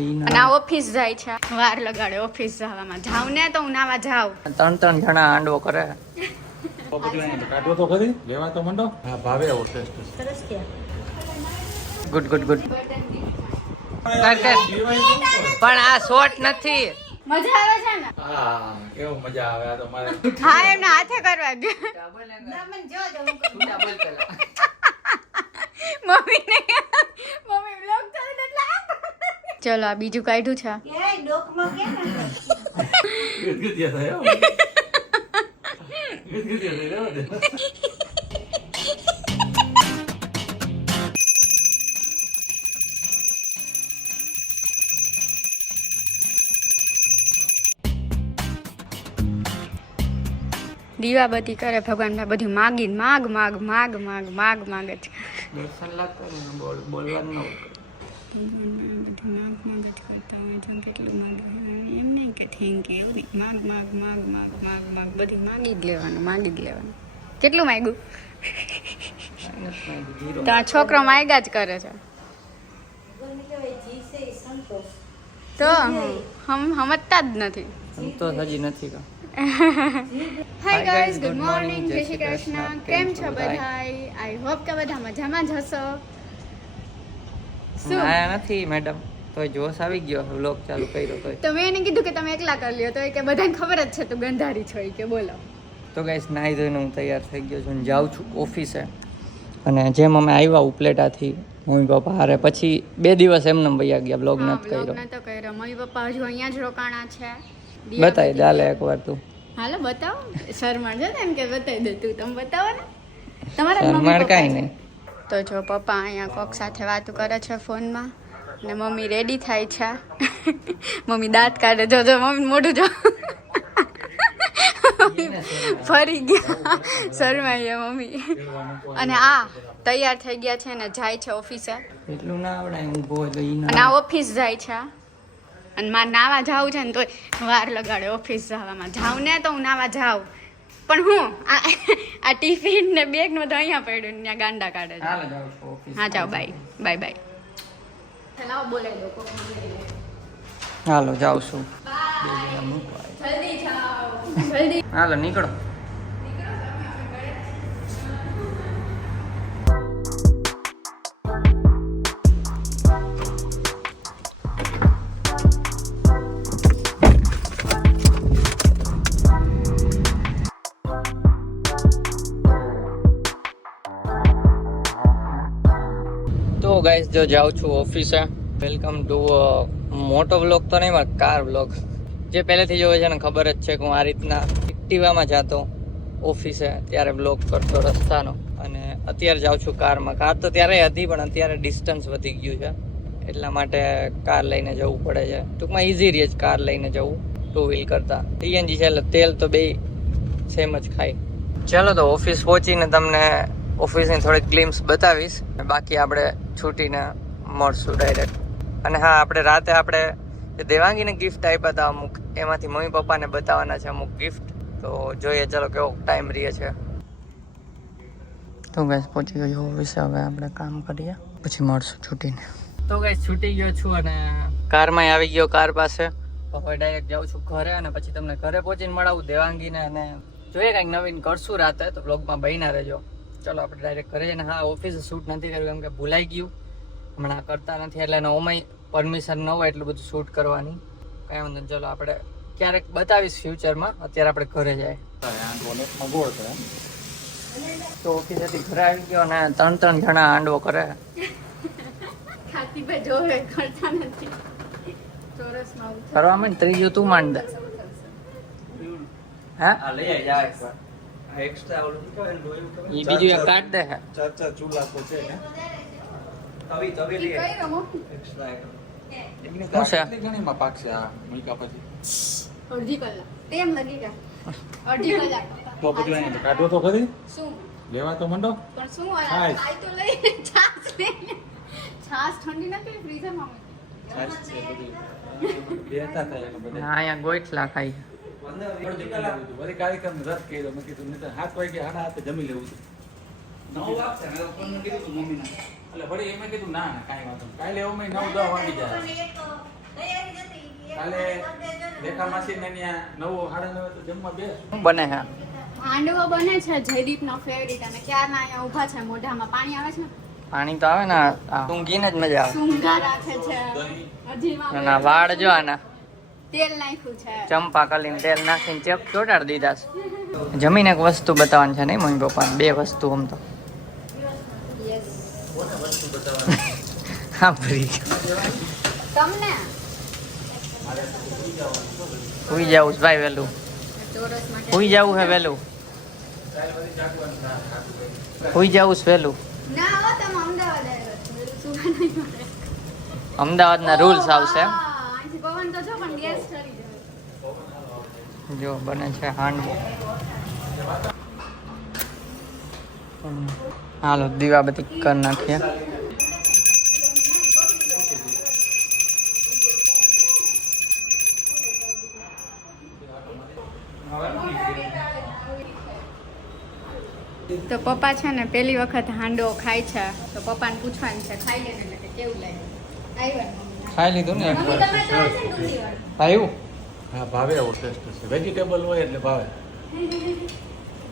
અને આ ઓફિસ જાય છે, વાર લગાડે ઓફિસ જવામાં. જાવ ને તો હું નાવા જાવ. 3 જણા આંડવો કરે. કાઢો તો ખરી, લેવા તો મંડો. હા ભાવે એવો ટેસ્ટ. સરસ કે ગુડ ગુડ ગુડ. પણ આ શોર્ટ નથી. મજા આવે છે ને? હા કેવું મજા આવે આ તો મારે. હા એમને હાથે કરવા દે. મમ્મી ને મમ્મી બ્લોગ ચાલે એટલે ચલો આ બીજું કાઢ્યું છે. એ ડોકમાં કે ને ગીત થાય હો. ગીત થાય રે. દીવાબત્તી કરે ભગવાન બધું માગીને માગ માગ માગ માગ માગ માગે છે. દર્શન લાગતો ને બોલવાનું ન બધું માગ માગ જ કરતા હોય છે. કેટલું માગે એમ નહીં કે થેન્ક યુ માગ માગ માગ માગ માગ માગ બધું માગી જ લેવાનું માગી જ લેવાનું. કેટલું માગ્યું? તો આ છોકરો માગ્યા જ કરે છે તો હમ સમજતા જ નથી. તો હજી નથી કા. હાય ગાઈઝ, ગુડ મોર્નિંગ, જય શ્રી કૃષ્ણ. કેમ છો બધાય? આઈ હોપ કે બધા મજામાં જ હશો. શું આયા નથી મેડમ, તો જોશ આવી ગયો વ્લોગ ચાલુ કર્યો તો. તો મેં એને કીધું કે તમે એકલા કરી લ્યો તો એ કે બધાને ખબર જ છે તું ગંધારી છો એ કે બોલો. તો ગાઈસ નાહી ધોઈને હું તૈયાર થઈ ગયો છું, જાઉં છું ઓફિસે. અને જેમ અમે આવ્યા ઉપલેટાથી મમ્મી પપ્પા હારે, પછી 2 દિવસ એમને વયા ગયા, બ્લોગ નથી કર્યો. બ્લોગ નતો કર્યો. મમ્મી પપ્પા હજુ અહીંયા જ રોકાણા છે. બતાવી દે હાલે એકવાર તું. હાલો બતાવો. શરમાળ છે ને એમ કે બતાવી દે તું. તમે બતાવો ને તમારા શરમાળ કાંઈ નહીં. તો જો પપ્પા અહીંયા કોક સાથે વાતો કરે છે ફોનમાં ને મમ્મી રેડી થાય છે. મમ્મી દાંત કાઢે. જો જો મમ્મી મોઢું જો ફરી ગયા શરમાઈએ મમ્મી. અને આ તૈયાર થઈ ગયા છે ને જાય છે ઓફિસે. એટલું ના આવડે ઊભો હોય તો ઈ અને ના. આ ઓફિસ જાય છે અને મારે નાવા જાવું છે ને તો વાર લગાડે ઓફિસ જવામાં. જાવ ને તો હું નાવા જાઉં પણ હું આ ટિફિન ને બેગ નું તો અહીંયા પડ્યું ને ત્યાં ગાંડા કાઢે છે. હાલ જાઉં છું ઓફિસ. હા જાઓ બાય બાય બાય. બોલાવી દો હાલો જાઉં છું. જલ્દી જાઓ જલ્દી. હાલો નીકળો. તો ગાઈસ જો જાઉં છું ઓફિસે. વેલકમ ટુ મોટો વ્લોગ તો નહીં મારે કાર વ્લોગ. જે પહેલેથી જોવે છે ને ખબર જ છે કે હું આ રીતના એક્ટિવામાં જતો ઓફિસે ત્યારે વ્લોગ કરતો રસ્તાનો. અને અત્યારે જાઉં છું કારમાં. કાર તો ત્યારે હતી પણ અત્યારે ડિસ્ટન્સ વધી ગયું છે એટલા માટે કાર લઈને જવું પડે છે. ટૂંકમાં ઇઝી રહે છે કાર લઈને જવું 2 વ્હીલ કરતાં. સીએનજી છે એટલે તેલ તો બે સેમ જ ખાય. ચાલો તો ઓફિસ પહોંચીને તમને ઓફિસની થોડીક ગ્લિમ્સ બતાવીશ. બાકી આપણે છૂટીને મળશું ડાયરેક્ટ. અને હા આપણે રાતે આપણે જે દેવાંગીને ગિફ્ટ આપ્યા હતા અમુક, એમાંથી મમ્મી પપ્પાને બતાવવાના છે અમુક ગિફ્ટ. તો જોઈએ ચાલો કેવો ટાઈમ રહે છે. તો ગાઈસ પહોંચી ગયો ઓફિસે. હવે આપણે કામ કરીએ પછી મળશું છૂટીને. તો ગાઈસ છૂટી ગયો છું અને કારમાં આવી ગયો કાર પાસે. હવે ડાયરેક્ટ જાઉં છું ઘરે અને પછી તમને ઘરે પહોંચીને મળાવું દેવાંગીને. અને જોઈએ કંઈક નવીન કરશું રાતે તો બ્લોગમાં બન્યા રહેજો. ચલો આપણે ડાયરેક્ટ ઘરે જઈને. હા ઓફિસે શૂટ નથી કર્યું કેમ કે ભૂલાઈ ગયું, હમણાં કરતા નથી એટલે ઓમાંય પરમિશન ન હોય એટલું બધું શૂટ કરવાની. કાંઈ વાંધો નહીં, ચલો આપણે ક્યારેક બતાવીશ ફ્યુચરમાં. અત્યારે આપણે ઘરે જાય. તો ઓફિસેથી ઘરે આવી ગયો અને 3 જણા આંડવો કરે. ખાતી ભાઈ જોવે કરતા નથી. ચોરસમાં કરવામાં ત્રીજું તું માંડ દે. હા ઈ બીજું એક કાઢ દે. ચાર ચૂલા તો છે ને. તવી કઈ રમો શું છે? ઘણીમાં પાકશે આ મૂકા પછી. અડધી કલાક તેમ લગી ગયા. અડધી કલાક તો પછી અહીંયા કાઢો તો ખરી, શું લેવા તો મંડો. પણ શું છાશ. ખાઈ તો લઈ છાશ લઈ. છાશ ઠંડી નથી ફ્રીઝરમાં છાશ છે બધી. બેતા થાય એટલે બધા. હા અહીંયા ગોઈઠલા ખાઈ. વળી કાર્યક્રમ રદ કર્યો. મેં કીધું નહીં તો 7 વાગે 7:30 જમી લેવું હતું. 9 વાગશે મેં તો ફોન કીધું તું મમ્મીને. એટલે વળી એમ કીધું ના કાંઈ વાંધો નહીં. કાલે અમે 9-10 વાગી જાય. કાલે રેખા માસીને ત્યાં 9:30 તો જમવા બેસ. શું બને છે હાંડવો બને છે જયદીપનો ફેવરિટ અને ક્યારના અહીંયા ઊભા છે મોઢામાં પાણી આવે છે ને પાણી તો આવે ને આ ઊંઘીને જ મજા આવે સુંગા રાખે છે હજી અને આ વાળ જો આના તેલ નાખ્યું છે ચંપા કલીને તેલ નાખીને ચેક ચોટાડી દીધા છે જમીને એક વસ્તુ બતાવવાની છે નહીં મમ્મી પપ્પાને બે વસ્તુ આમ તો યસ કોને વસ્તુ બતાવવાની? હા ભરી તમને સુઈ જવું છે ભાઈ વહેલું ચોરસ માટે સુઈ જવું છે વહેલું કાલે બધી જાગવાનું ના ખાતું હોય. સુઈ જવું છે વહેલું ના આવો તમે અમદાવાદ આવ્યો સુવા નહીં મળે અમદાવાદના રૂલ્સ આવશે અહીંથી પવન તો જો પણ ગેસ ઠરી જાય જો બને છે હાંડવો હાલો દીવાબત્તી કરી નાખીએ તો પપ્પા છે ને પહેલી વખત હાંડવો ખાય છે તો પપ્પાને પૂછવાનું છે ખાઈ લે ને એટલે કે કેવું લાગે આવ્યા ખાઈ લીધું ને એક મમ્મી વાર તમે ખાય છે ને દૂધી વાળું? આવ્યું હા ભાવે એવો ટેસ્ટ છે વેજીટેબલ હોય એટલે ભાવે.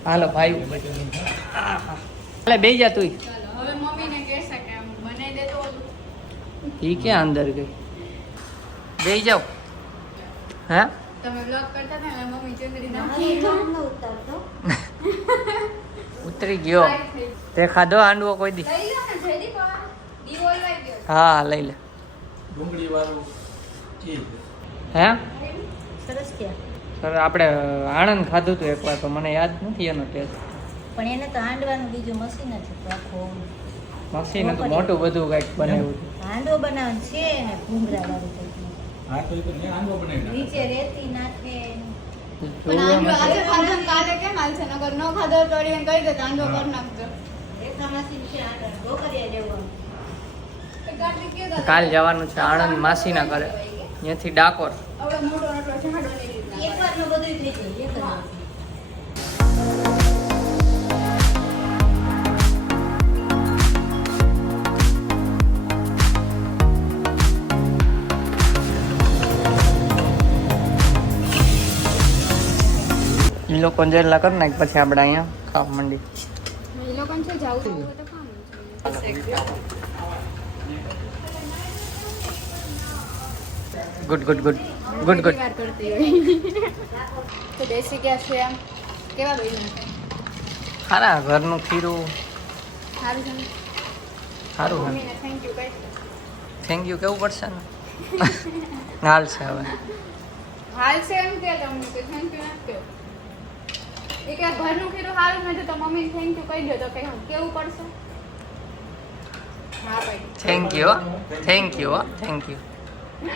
હાલો ભાઈ હાલે બેહી જા તું ચાલો હવે મમ્મીને કહેશે કે આમ બનાવી દે તો ઓલું. ઈ ક્યાં અંદર ગઈ બેહી જાઓ હે તમે બ્લોગ કરતા હતા ને મમ્મી ચંદ્રી નાખી ઉતરી ગયો તે ખાધો હાંડવો કોઈ દી લઈ લો ને જયદીપ આ દીવો ઓલવાઈ ગયો હા લઈ લે ડુંગળી વાળું ચીઝ. હે સરસ ત્યાં સર આપણે આણંદ ખાધું હતું એકવાર તો મને યાદ નથી એનો ટેસ્ટ પણ એને તો હાંડવાનું બીજું મશીન જ છે આખો મશીન હતું મોટું બધું કંઈક બનાવ્યું હતું હાંડવો બનાવવાનું છે ને ભૂંગરા વાળું કંઈક. હા તો એ તો મેં આંબો બનાવી નાખ્યો. નીચે રેતી નાખે પણ આંડો આજે ખાધો ને કાલે કેમ હાલશે નગર ન ખાધો તો અડીને કહી દે આંડો કરી નાખજો રેખા મશીન છે હાંડવાનું ઢોકરિયા જેવું કાલ જવાનું છે આણંદ માસીના ઘરે ત્યાંથી ડાકોર આવડો મોટો નટો ઝાડો લઈ લીધા એકવારમાં બધું થઈ જાય એક જ વાર. એ લોકો જેટલા કરી નાખ પછી આપણે અહીંયા ખાવા માંડી એ લોકોને છે જાવું હોય તો કામ good good good good good વાર કરતી હોય તો દેશી ગેસ છે આમ કેવા બન્યા સારા ઘરનું ખીરું સારું છે ને સારું છે મમ્મીને થેન્ક યુ કહી થેન્ક યુ કેવું પડશે ને હાલ છે હવે હાલ છે એમ કે તમને કે થેન્ક યુ નથી કહ્યું એ કે ઘરનું ખીરું સારું નથી તો મમ્મીને થેન્ક યુ કહી દો તો કે હું કેવું પડશે હા ભાઈ thank you thank you thank you તને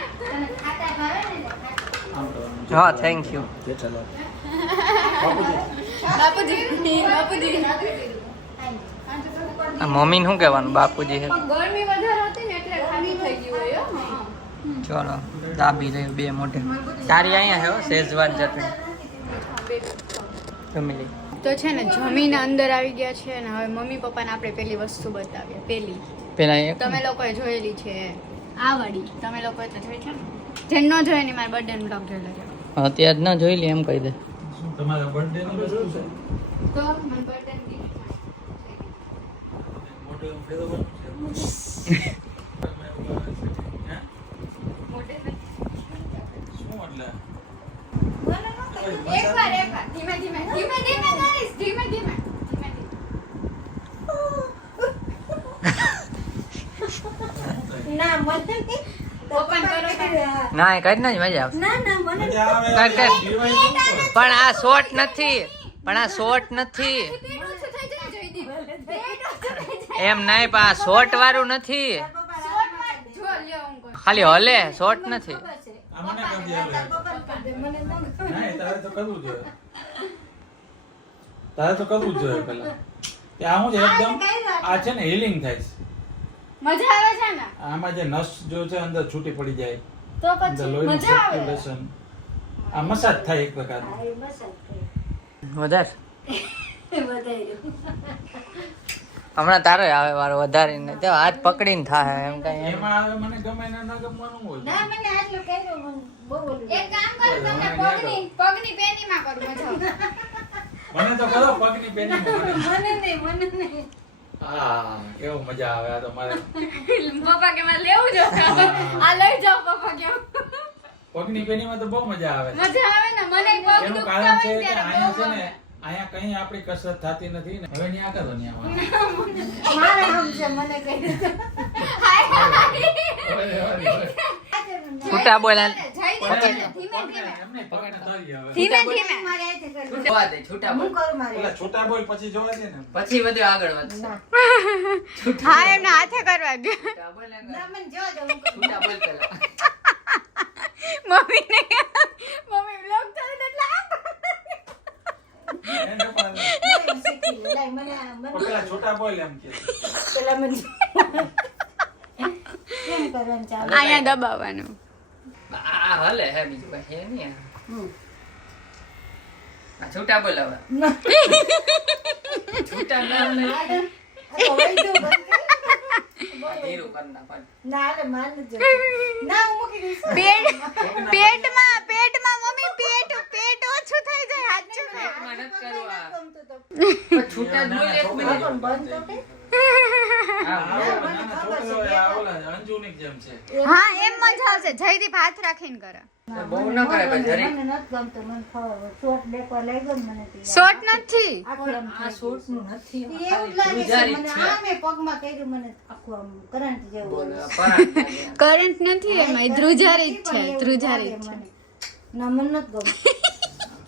ખાતા ભાવે ને તો ખાતા. આમ કરવાનું છે. હા થેન્ક યુ જે ચાલો. બાપુજી બાપુજી આ મમ્મીને શું કહેવાનું બાપુજી છે પણ ગરમી વધારે હતી ને એટલે ખાલી થઈ ગયું હોય હો. હા. ચલો દાબી રહ્યું બે મોઢે તારી અહીંયા છે હો, શેઝવાન ચટણી જમી લઈ તો છે ને જમીને અંદર આવી ગયા છે અને હવે મમ્મી પપ્પાને આપણે પેલી વસ્તુ બતાવીએ પેલી પેલા એક તમે લોકોએ જોયેલી છે આ વાળી તમે લોકોએ તો જોઈ છે ને જેને ન જોઈ એની મારા બર્થડે નો બ્લોગ જોયેલો છે અત્યારે જ ના જોઈ લે એમ કહી દે શું તમારા બર્થડે ની વસ્તુ છે? તો મને બર્થડે મોટો એવો ફેરવવાનું છે. હે? મોટે શું એટલે? એકવાર ધીમે ધીમે ધીમે ધીમે કરીશ ધીમે ધીમે ધીમે ના મને ઓપન કરો ના એ કરી ના મજા આવશે ના ના મને મજા આવે. કર, કર. જીવાય કેમ કરો? પણ આ શોર્ટ નથી પણ આ શોર્ટ નથી પેટ ઓછું થઈ જાય જયદીપ પેટ ઓછું થઈ જાય એમ નહીં પણ આ શોર્ટ વાળું નથી શોર્ટમાં જો લ્યો હું કહું ખાલી હલે શોર્ટ નથી આ મને કરી દે હવે. નહીં, તારે તો કરવું જોઈએ. તારે તો કરવું જ જોઈએ પેલા. કે આ શું છે એકદમ આ છે ને હીલિંગ થાય છે. મજા આવે છે ને આમાં જે નસ જો છે અંદર છૂટી પડી જાય તો અંદર પછી લોહીનું મજા આવે circulation. આ મસાજ થાય એક પ્રકારનો. વધારે વધારે હમણાં તારો આવે વારો વધારીને તે હાથ પકડીને થાય એમ કઈ એમ એમાં હવે મને ગમે ને ન ગમવાનું હોય ના મને આટલું કર્યું બહુ ઓલું એક કામ કરો તમને પગની પેનીમાં કરું મજા મને તો કરો પગની પેની મને નહીં હા કેવું મજા આવે આ તો મારે પપ્પા કે મારે લેવું જો આ લઈ જાઓ પપ્પા કે પગની પેનીમાં તો બહુ મજા આવે મજા આવે ને મને પગ એનું દુખતા કારણ છે હોય કે ત્યારે અહીંયા બહુ છે ને ગમે. અહીંયા કઈ આપણી કસરત થતી નથી ને હવે ન્યા કરો ન્યા મારે આમ છે મને કહી છૂટા બોલા જઈ દે ધીમે ધીમે એમને પગને ધરી હવે ધીમે ધીમે મારે આથી કરવું. જોવા દે છૂટા બોલ હું કરું મારે પેલા છોટા બોલ પછી જોવા દે ને પછી બધું આગળ વધશે ના હા એમને હાથે કરવા દે છૂટા બોલ આગળ. ના મને જો દો હું કરું. છૂટા બોલ પેલા મમ્મી ને મમ્મી બ્લોગ ચાલે એટલે એને પણ લાય, શીખી લે. લાય, મને પેલા છોટા બોલ એમ કે પેલા મને કેમ કરવાનું ચાલે અહીંયા દબાવવાનું આ હલે હે બીજું કઈ છે નહીં હમ. આ છૂટા બોલ હવે ના છૂટા ના બોલે. આ તો વહી ગયું બંધ કરી. ધીરું કર નાખ. ના અરે માર નથી જોતું. ના હું મૂકી દઈશ પેટમાં મમ્મી પેટ ઓછું થઈ જાય હાચું ને પેટમાં નથી કરવા. ગમતું તો. પણ છૂટા જ બોલ એક હા, મિનિટ. પણ બંધ તો કર. હા, નાના છોકરો આ ઓલા અંજુની જેમ છે હા એમ મજા આવશે જયદીપ હાથ રાખીને કરે ના, બહુ મને ન કરે ભાઈ, જરીક. મને નથી ગમતું. મને ખબર શોર્ટ દેખવા લાગ્યો ને મને તો યાદ. શોર્ટ નથી આખું આમ આ થઈ શોર્ટ નું નથી ગયું. એવું જ લાગે છે ધ્રુજારી મને. છે. આ મેં પગમાં કર્યું મને આખું આમ કરંટ જેવું બોલ, આવ્યું. પરાઠ લાગે. કરંટ નથી એમાં ધ્રુજારી જ છે પણ એવું ધ્રુજારી જ લાગે છે મને. ના મને નથી ગમતું.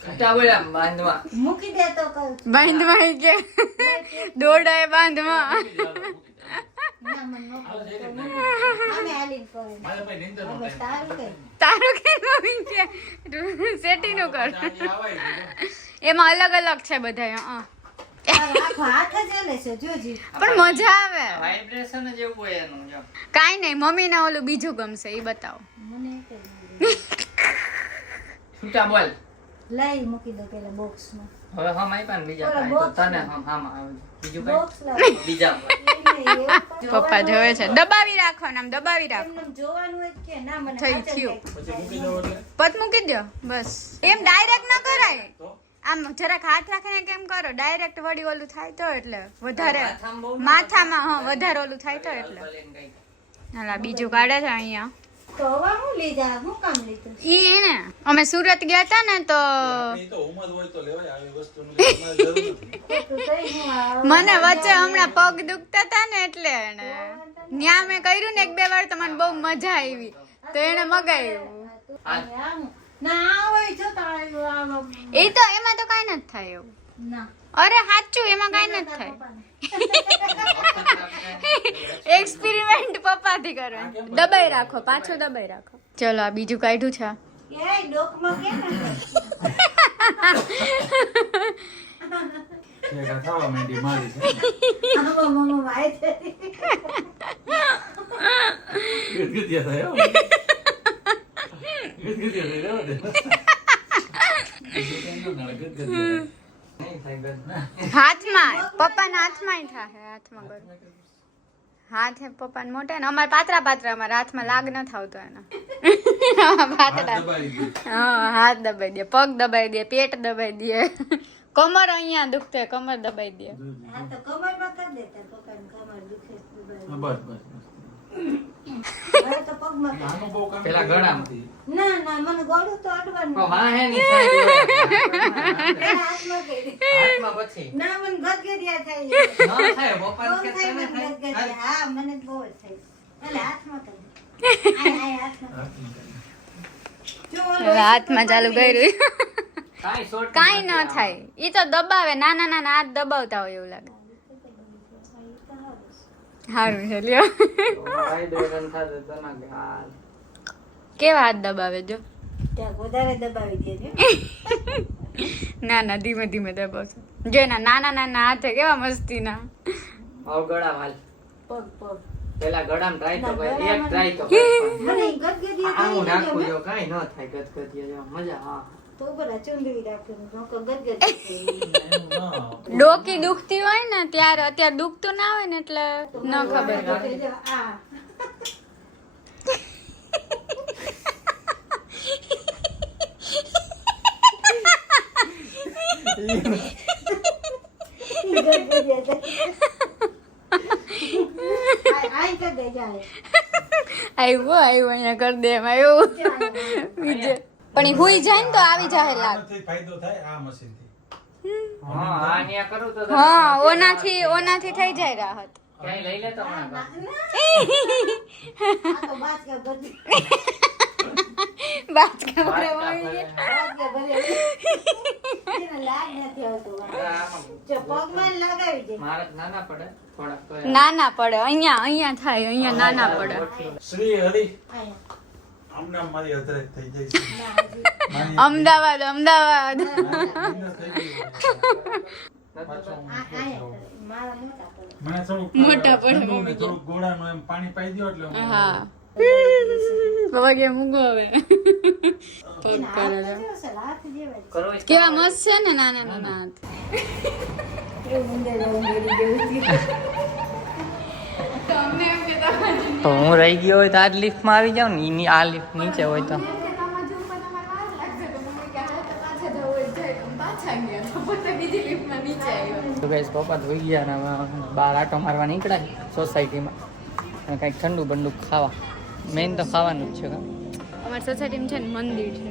છૂટા બોલ આમ બાંધવા. મૂકી દે તો કહું છું. બાંધમાં કે દોડાય બાંધમાં ના મને ન ગમતું. આમે હાલીને કરે. મારે ભાઈ નિંદર નો હવે તારું કઈ. તારું કે મમ્મી કે સેટી નું કર એમાં અલગ અલગ છે બધા તારો આખો હાથ જ હાલે છે જોજી. પણ મજા આવે વાઇબ્રેશન જ એવું હોય એનું જો. કાઈ નહીં મમ્મી ને ઓલું બીજું ગમશે એ બતાવો મને કઈ નહીં. છૂટા બોલ. લઈ મૂકી દો પેલા બોક્સમાં. હવે હમ આપ્યા ને બીજા ઓલા કાંઈ તો box તને માં. હમ આમ આવે. બીજું બોક્સ કઈ લાવ. બીજા બોલ. પપ્પા જોવે છે દબાવી રાખો ને આમ દબાવી રાખો એમને જોવાનું હોય કે ના મને થઈ હાચમ ગયું. થાય. પછી મૂકી દો એટલે પત મૂકી દો બસ એમ ડાયરેક્ટ ન કરાય તો આમ જરાક હાથ રાખીને કેમ કરો ડાયરેક્ટ વળી ઓલું થાય તો એટલે વધારે માથામાં બહુ માથામાં હા વધારે ઓલું થાય તો એટલે હલબલીને કંઈક. હાલા બીજું કાઢે છે અહીંયા તો હવે હું લીધા હું કામ લીધું ઈ એને અમે સુરત ગયા હતા ને તો આપણી તો ઉંમર હોય તો લેવાય આવી વસ્તુની તમારે જરૂર નથી ખોટું થઈ હું આ મને વચ્ચે હમણાં પગ દુખતા હતા ને એટલે ને ન્યા મેં કર્યું ને એક બે વાર તો મને બહુ મજા આવી તો એને મગાવ્યું આમ. ના આ હોય જો તાળું આમ. એ તો એમાં તો કાંઈ નથી થાય એવું ના અરે સાચું એમાં કાંઈ નથી થાય એક્સપેરિમેન્ટ પપ્પાથી કરો દબાઈ રાખો પાછો દબાઈ રાખો ચલો આ બીજું કાઢ્યું છે એ ડોકમાં કેમ ભેગા થવા માંડી મારી છે આમાં મમ્મા વાય છે ગદગદિયા થાય હો. ગદગદિયા થાય રહેવા દે. બીજું કંઈ ન નડે, ગદગદિયા થાય. નહીં થાય બસ. હાથમાં પપ્પાના હાથમાં થાય હાથમાં કરો હાથે પપ્પાને મોટા ને અમારે પાતરા અમારા હાથમાં લાગ ન થાવતો એના હાથ પાતળા દબાવી દે. હા હાથ દબાઈ દે પગ દબાઈ દે પેટ દબાઈ દે કમર અહીંયા દુખતે કમર દબાઈ દે આ તો કમરમાં કરી દેતા પપ્પાને કમર દુખે છે હા, બસ બસ બસ. હવે તો પગમાં કરે. આનું બહુ કામ પેલા ગળામાં. નથી. ના ના મને ગળું તો અડવાનું તો હા હે ની સાઈડ હોય. પેલા હાથમાં કરી હાથમાં પછી. ના મને ગદગદિયા થાય ન થાય પપ્પાને બહુ કે થાય તને મને થાય. ગદગદિયા. હા મને બહુ જ થાય એટલે હાથમાં કરી આય હાથમાં જો ઓલો હાથમાં ચાલુ કર્યું કાંઈ short કાંઈ ન નથી થાય ઈ તો દબાવે નાના નાના હાથ દબાવતા હોય એવું લાગે સારું છે લ્યો આમ. Vibration થશે તો ના કે હાલ. કેવા હાથ દબાવે જો ત્યાં વધારે દબાવી દેજો ના ના ધીમે ધીમે દબાવશે જો એના નાના નાના હાથે કેવા મસ્તીના હવે ગળામાં હાલ. પગ પગ પેલા ગળામાં try તો ના, કર. એક ગળામાં try તો કર. મને ગદગદિયા આમ થઈ નાખવું ગયો જો કાંઈ ન થાય ગદગદિયા જેવા. મજા હા. તો બરા ચુંદડી રાખીને નોકો ગદગદ એનું ના. ડોકી દુખતી હોય ને ત્યારે અત્યારે દુખતું ના હોય ને એટલે ન ખબર પડે આ આવ્યો અહીંયા કરી દે એમ આવ્યો બીજે પણ ઈ હુઈ જાય ને તો આવી જાય લાગ આનાથી ફાયદો થાય આ મશીનથી. હા આ ન્યા કરું તો હા ઓનાથી થઈ જાય રાહત ક્યાંય લઈ લેતો હમણાં બાચકા ઘર. મારે જ નાના પડે થોડાક તો નાના પડે અહીંયા થાય અહીંયા નાના પડે શ્રી હરિ આમને આમ મારી અધરેક થઈ જાય છે. મારી અમદાવાદ થઈ ગઈ મને થોડુંક મોટા પડે ઠંડુ ને થોડુંક ગોળાનું એમ પાણી પાઈ દ્યો એટલે હું- હા પગે મૂકો હવે પગ કરે કરો કેવા મસ્ત છે ને નાના નાના હાથ તો અમને એમ કે તમારે તો હું રહી ગયો હોય તો આ લિફ્ટમાં આવી જાઉં ને ઈની આ લિફ્ટ નીચે હોય તો તો ગાઈસ પપ્પા ધોઈ ગયા ને હવે બહાર આટો મારવા નીકળ્યા સોસાયટીમાં અને કંઈક ઠંડુ બંડુ ખાવા મેઇન તો ખાવાનું જ છે કાં અમારી સોસાયટીમાં છે ને મંદિર છે